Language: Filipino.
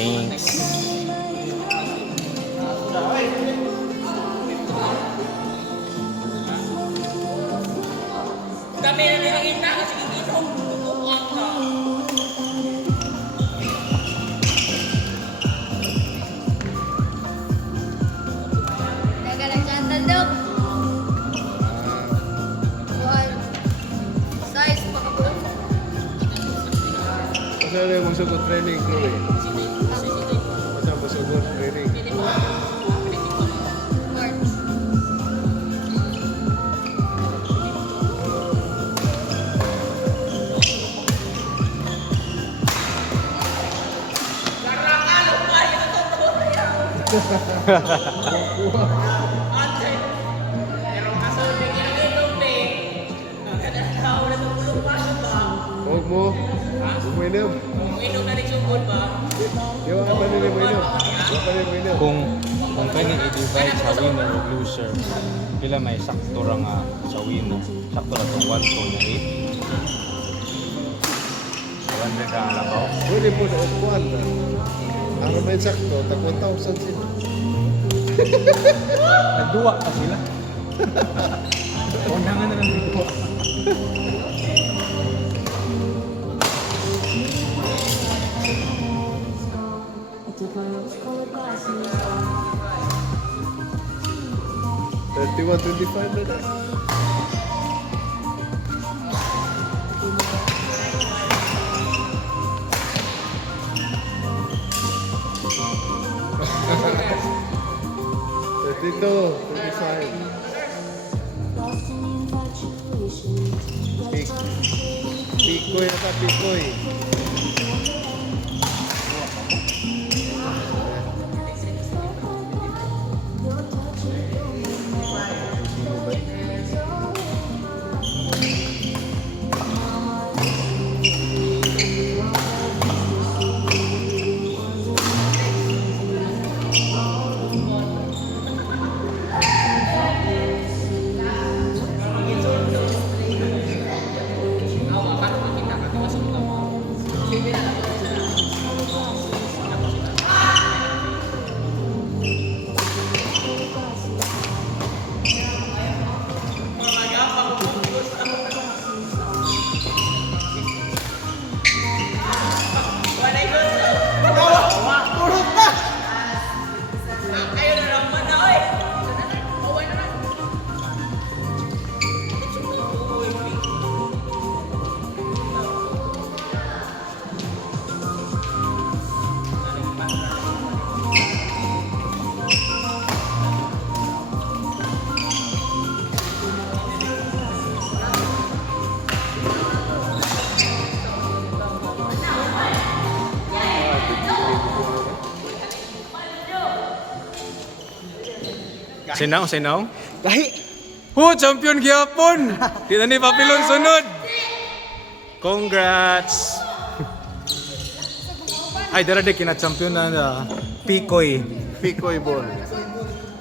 Thanks. Kami na nilangin na kasi inom. Tutuwag ka. Nagalang sandal daw. One. Size pa ka po. Masa na yung magsugod training, Chloe? Masa magsugod training? March. Karangal, pa yun ang totoo yan. Ate. Pero kaso, bigyan ng inom eh. Nagkadang tao na tumulong pa siya ba? Huwag mo. Huwag mo inom. Kung inom na rin sugod ba? Di ba pa nila mo inom? Di ba pa nila mo inom? Kung kani i-divide sa winner o loser, pila may sakto ra nga sa winner. Sakto ra tong 1 to 8. 100 ang labaw. Pwede po na upuan na. Ano may sakto, tag 1,000 sila. Nagduwa pa sila. Undangan na lang dito. $31.25 na na. $32, $35. Pikoy ata, pikoy. Kayo na naman na, oy. Bawal na lang. Sinaw, sinaw. Lahi. Champion gyapon. Kita ni Papilon sunod. Congrats. Ay, dara de kina champion na Pikoy. Pikoy ball.